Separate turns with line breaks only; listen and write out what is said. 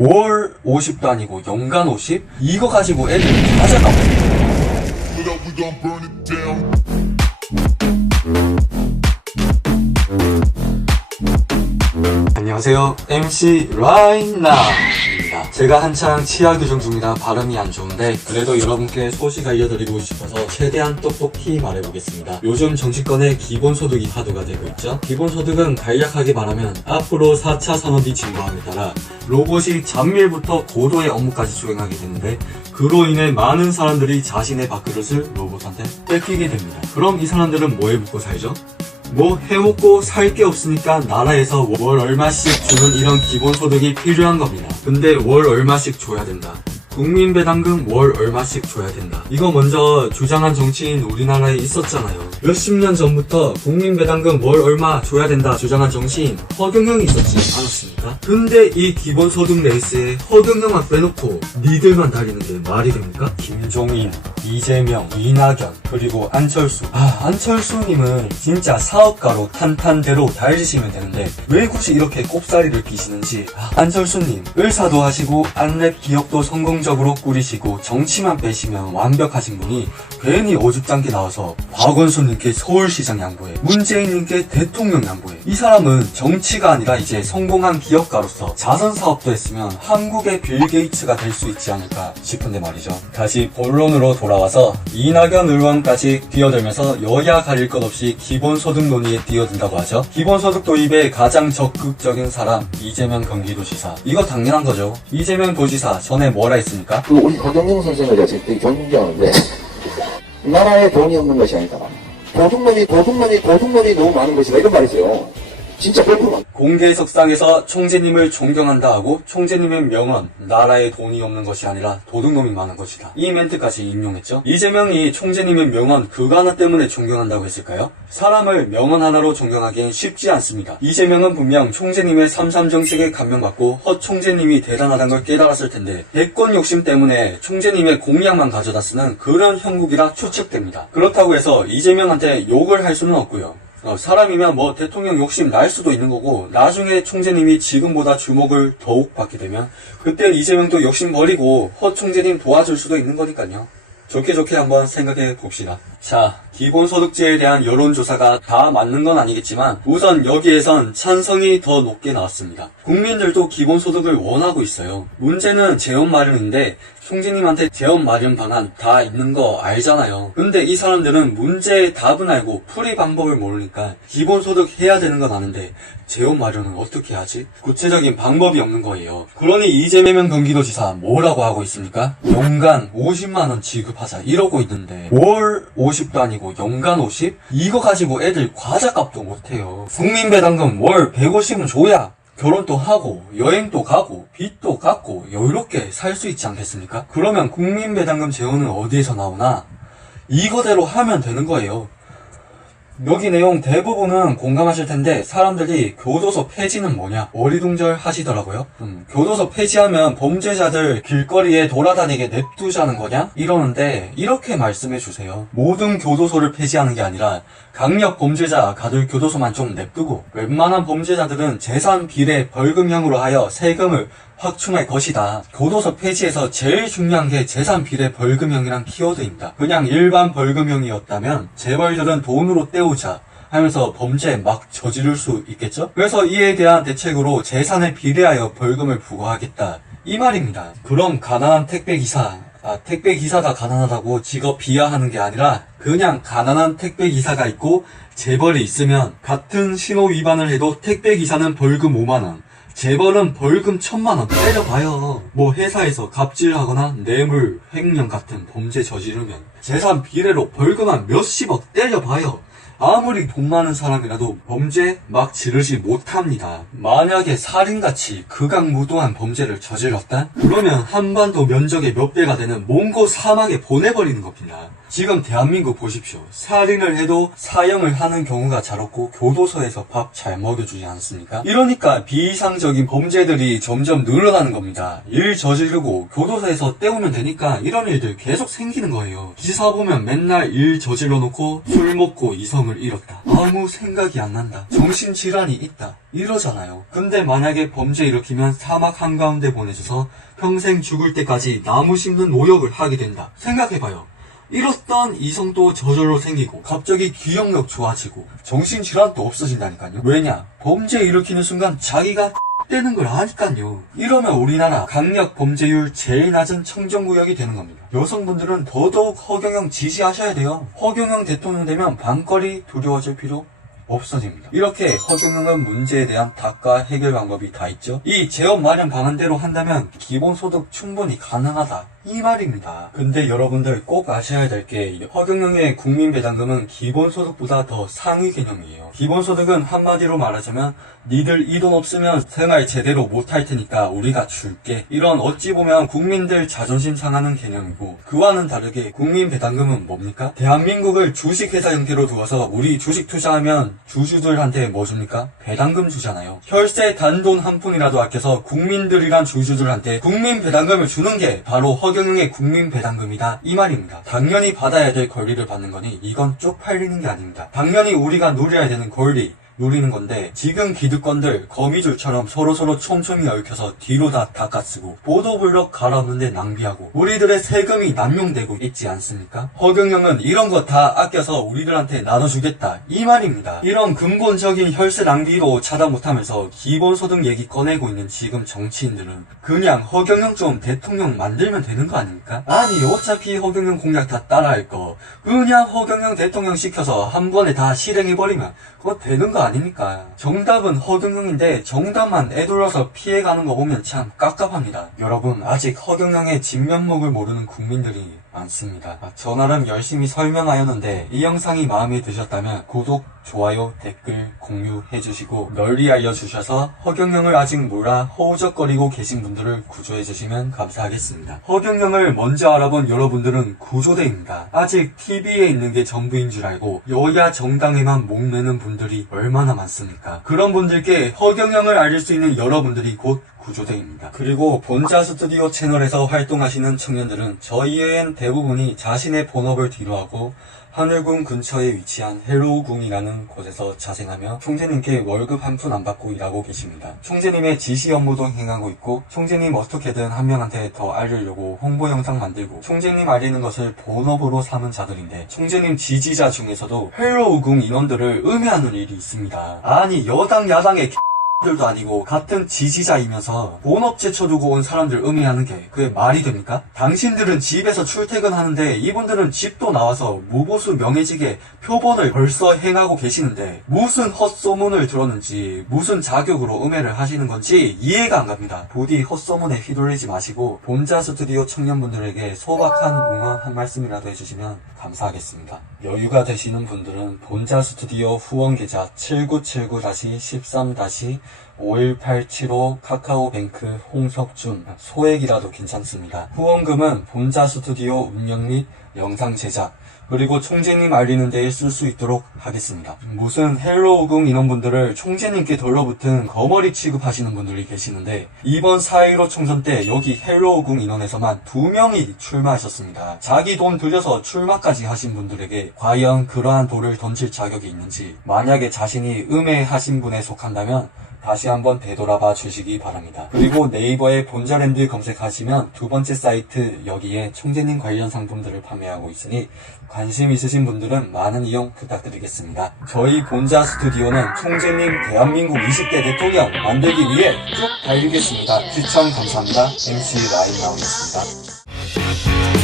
월 50도 아니고 연간 50? 이거 가지고 애들
down.
안녕하세요. MC 라인나입니다. 제가 한창 치아 교정 중이라 발음이 안 좋은데 그래도 여러분께 소식 알려드리고 싶어서 최대한 똑똑히 말해보겠습니다. 요즘 정치권의 기본소득이 화두가 되고 있죠. 기본소득은 간략하게 말하면 앞으로 4차 산업이 진보함에 따라 로봇이 잡일부터 고도의 업무까지 수행하게 되는데 그로 인해 많은 사람들이 자신의 밥그릇을 로봇한테 뺏기게 됩니다. 그럼 이 사람들은 뭐에 묻고 살죠? 뭐 해먹고 살 게 없으니까 나라에서 월 얼마씩 주는 이런 기본소득이 필요한 겁니다. 근데 월 얼마씩 줘야 된다. 국민배당금 월 얼마씩 줘야 된다. 이거 먼저 주장한 정치인 우리나라에 있었잖아요. 몇십 년 전부터 국민배당금 월 얼마 줘야 된다 주장한 정치인 허경영이 있었지 않았습니까? 근데 이 기본소득 레이스에 허경영만 빼놓고 니들만 달리는 게 말이 됩니까? 김종인, 이재명, 이낙연, 그리고 안철수. 아, 안철수님은 진짜 사업가로 탄탄대로 달리시면 되는데 왜 굳이 이렇게 꼽사리를 끼시는지. 아, 안철수님, 의사도 하시고 안랩 기업도 성공 적으로 꾸리시고 정치만 빼시면 완벽하신 분이 괜히 오죽장게 나와서 박원순님께 서울시장 양보해, 문재인님께 대통령 양보해. 이 사람은 정치가 아니라 이제 성공한 기업가로서 자선 사업도 했으면 한국의 빌 게이츠가 될 수 있지 않을까 싶은데 말이죠. 다시 본론으로 돌아와서 이낙연 의원까지 뛰어들면서 여야 가릴 것 없이 기본소득 논의에 뛰어든다고 하죠. 기본소득 도입에 가장 적극적인 사람 이재명 경기도지사. 이거 당연한 거죠. 이재명 도지사 전에 뭐라 했 습니까?
그 우리 허경영 선생을 제가 되게 존경하는데 나라에 돈이 없는 것이 아니다. 도둑놈이 도둑놈이 도둑놈이 너무 많은 것이다 이런 말이죠. 진짜 별거
공개석상에서 총재님을 존경한다 하고 총재님의 명언 나라에 돈이 없는 것이 아니라 도둑놈이 많은 것이다. 이 멘트까지 인용했죠? 이재명이 총재님의 명언 그거 하나 때문에 존경한다고 했을까요? 사람을 명언 하나로 존경하기엔 쉽지 않습니다. 이재명은 분명 총재님의 삼삼 정책에 감명받고 허 총재님이 대단하다는 걸 깨달았을 텐데 대권 욕심 때문에 총재님의 공약만 가져다 쓰는 그런 형국이라 추측됩니다. 그렇다고 해서 이재명한테 욕을 할 수는 없고요 어, 사람이면 뭐 대통령 욕심 날 수도 있는 거고 나중에 총재님이 지금보다 주목을 더욱 받게 되면 그때 이재명도 욕심 버리고 허 총재님 도와줄 수도 있는 거니까요. 좋게 좋게 한번 생각해 봅시다. 자, 기본소득제에 대한 여론조사가 다 맞는 건 아니겠지만 우선 여기에선 찬성이 더 높게 나왔습니다. 국민들도 기본소득을 원하고 있어요. 문제는 재원 마련인데 총재님한테 재원 마련 방안 다 있는 거 알잖아요. 근데 이 사람들은 문제의 답은 알고 풀이 방법을 모르니까 기본소득 해야 되는 건 아는데 재원 마련은 어떻게 하지? 구체적인 방법이 없는 거예요. 그러니 이재명 경기도지사 뭐라고 하고 있습니까? 연간 50만원 지급하자 이러고 있는데 월 50도 아니고 연간 50? 이거 가지고 애들 과자값도 못해요. 국민배당금 월 150은 줘야 결혼도 하고 여행도 가고 빚도 갚고 여유롭게 살 수 있지 않겠습니까? 그러면 국민배당금 재원은 어디에서 나오나? 이거대로 하면 되는 거예요. 여기 내용 대부분은 공감하실 텐데 사람들이 교도소 폐지는 뭐냐 어리둥절 하시더라고요. 음, 교도소 폐지하면 범죄자들 길거리에 돌아다니게 냅두자는 거냐 이러는데 이렇게 말씀해 주세요. 모든 교도소를 폐지하는 게 아니라 강력 범죄자 가둘 교도소만 좀 냅두고 웬만한 범죄자들은 재산 비례 벌금형으로 하여 세금을 확충할 것이다. 교도소 폐지에서 제일 중요한 게 재산 비례 벌금형이란 키워드입니다. 그냥 일반 벌금형이었다면 재벌들은 돈으로 때우자 하면서 범죄 막 저지를 수 있겠죠? 그래서 이에 대한 대책으로 재산에 비례하여 벌금을 부과하겠다. 이 말입니다. 그럼 가난한 택배기사, 아, 택배기사가 가난하다고 직업 비하하는 게 아니라 그냥 가난한 택배기사가 있고 재벌이 있으면 같은 신호 위반을 해도 택배기사는 벌금 5만원, 재벌은 벌금 천만 원 때려봐요. 뭐 회사에서 갑질하거나 뇌물, 횡령 같은 범죄 저지르면 재산 비례로 벌금 한 몇십억 때려봐요. 아무리 돈 많은 사람이라도 범죄 막 지르지 못합니다. 만약에 살인같이 극악무도한 범죄를 저질렀다? 그러면 한반도 면적의 몇 배가 되는 몽고 사막에 보내버리는 겁니다. 지금 대한민국 보십시오. 살인을 해도 사형을 하는 경우가 잘 없고 교도소에서 밥 잘 먹여주지 않습니까? 이러니까 비이상적인 범죄들이 점점 늘어나는 겁니다. 일 저지르고 교도소에서 때우면 되니까 이런 일들 계속 생기는 거예요. 기사 보면 맨날 일 저질러 놓고 술 먹고 이성을 잃었다. 아무 생각이 안 난다. 정신질환이 있다. 이러잖아요. 근데 만약에 범죄 일으키면 사막 한가운데 보내줘서 평생 죽을 때까지 나무 심는 노역을 하게 된다. 생각해봐요. 잃었던 이성도 저절로 생기고 갑자기 기억력 좋아지고 정신질환도 없어진다니까요. 왜냐? 범죄 일으키는 순간 자기가 되는 걸 아니까요. 이러면 우리나라 강력 범죄율 제일 낮은 청정구역이 되는 겁니다. 여성분들은 더더욱 허경영 지지하셔야 돼요. 허경영 대통령 되면 방거리 두려워질 필요 없어집니다. 이렇게 허경영은 문제에 대한 다가 해결 방법이 다 있죠. 이 재원 마련 방안대로 한다면 기본소득 충분히 가능하다. 이 말입니다. 근데 여러분들 꼭 아셔야 될 게 허경영의 국민배당금은 기본소득보다 더 상위 개념이에요. 기본소득은 한마디로 말하자면 니들 이 돈 없으면 생활 제대로 못할 테니까 우리가 줄게. 이런 어찌 보면 국민들 자존심 상하는 개념이고 그와는 다르게 국민배당금은 뭡니까? 대한민국을 주식회사 형태로 두어서 우리 주식 투자하면 주주들한테 뭐 줍니까? 배당금 주잖아요. 혈세 단돈 한 푼이라도 아껴서 국민들이란 주주들한테 국민 배당금을 주는 게 바로 허경영의 국민 배당금이다. 이 말입니다. 당연히 받아야 될 권리를 받는 거니 이건 쪽팔리는 게 아닙니다. 당연히 우리가 누려야 되는 권리, 누리는 건데 지금 기득권들 거미줄처럼 서로서로 촘촘히 얽혀서 뒤로 다 닦아쓰고 보도블럭 갈아엎는데 낭비하고 우리들의 세금이 남용되고 있지 않습니까? 허경영은 이런 거 다 아껴서 우리들한테 나눠주겠다 이 말입니다. 이런 근본적인 혈세 낭비로 차단 못하면서 기본소득 얘기 꺼내고 있는 지금 정치인들은 그냥 허경영 좀 대통령 만들면 되는 거 아닙니까? 아니 어차피 허경영 공약 다 따라할 거 그냥 허경영 대통령 시켜서 한 번에 다 실행해버리면 그거 되는 거 아닙니까? 정답은 허경영인데 정답만 애둘러서 피해가는 거 보면 참 깝깝합니다. 여러분 아직 허경영의 진면목을 모르는 국민들이 많습니다. 아, 저 나름 열심히 설명하였는데 이 영상이 마음에 드셨다면 구독, 좋아요, 댓글, 공유해주시고 널리 알려주셔서 허경영을 아직 몰라 허우적거리고 계신 분들을 구조해주시면 감사하겠습니다. 허경영을 먼저 알아본 여러분들은 구조대입니다. 아직 TV에 있는 게 전부인 줄 알고 여야 정당에만 목매는 분들이 얼마나 많습니까? 그런 분들께 허경영을 알릴 수 있는 여러분들이 곧 구조대입니다. 그리고 본자 스튜디오 채널에서 활동하시는 청년들은 저희의 대부분이 자신의 본업을 뒤로하고 하늘궁 근처에 위치한 헬로우궁이라는 곳에서 자생하며 총재님께 월급 한 푼 안 받고 일하고 계십니다. 총재님의 지시 업무도 행하고 있고 총재님 어떻게든 한 명한테 더 알리려고 홍보 영상 만들고 총재님 알리는 것을 본업으로 삼은 자들인데 총재님 지지자 중에서도 헬로우궁 인원들을 음해하는 일이 있습니다. 아니 여당 야당의 들도 아니고 같은 지지자이면서 본업 제쳐두고 온 사람들 음해하는 게 그게 말이 됩니까? 당신들은 집에서 출퇴근하는데 이분들은 집도 나와서 무보수 명예직의 표본을 벌써 행하고 계시는데 무슨 헛소문을 들었는지 무슨 자격으로 음해를 하시는 건지 이해가 안 갑니다. 부디 헛소문에 휘둘리지 마시고 본자 스튜디오 청년분들에게 소박한 응원 한 말씀이라도 해주시면 감사하겠습니다. 여유가 되시는 분들은 본자 스튜디오 후원 계좌 7979-13- 51875 카카오뱅크 홍석준 소액이라도 괜찮습니다. 후원금은 본자 스튜디오 운영 및 영상 제작 그리고 총재님 알리는 데에 쓸 수 있도록 하겠습니다. 무슨 헬로우궁 인원분들을 총재님께 덜러붙은 거머리 취급하시는 분들이 계시는데 이번 4.15 총선 때 여기 헬로우궁 인원에서만 두 명이 출마하셨습니다. 자기 돈 들여서 출마까지 하신 분들에게 과연 그러한 돌을 던질 자격이 있는지 만약에 자신이 음해하신 분에 속한다면 다시 한번 되돌아봐 주시기 바랍니다. 그리고 네이버에 본자랜드 검색하시면 두 번째 사이트 여기에 총재님 관련 상품들을 판매하고 있으니 관심 있으신 분들은 많은 이용 부탁드리겠습니다. 저희 본자 스튜디오는 총재님 대한민국 20대 대통령 만들기 위해 쭉 달리겠습니다. 시청 감사합니다. MC 라인 나오겠습니다.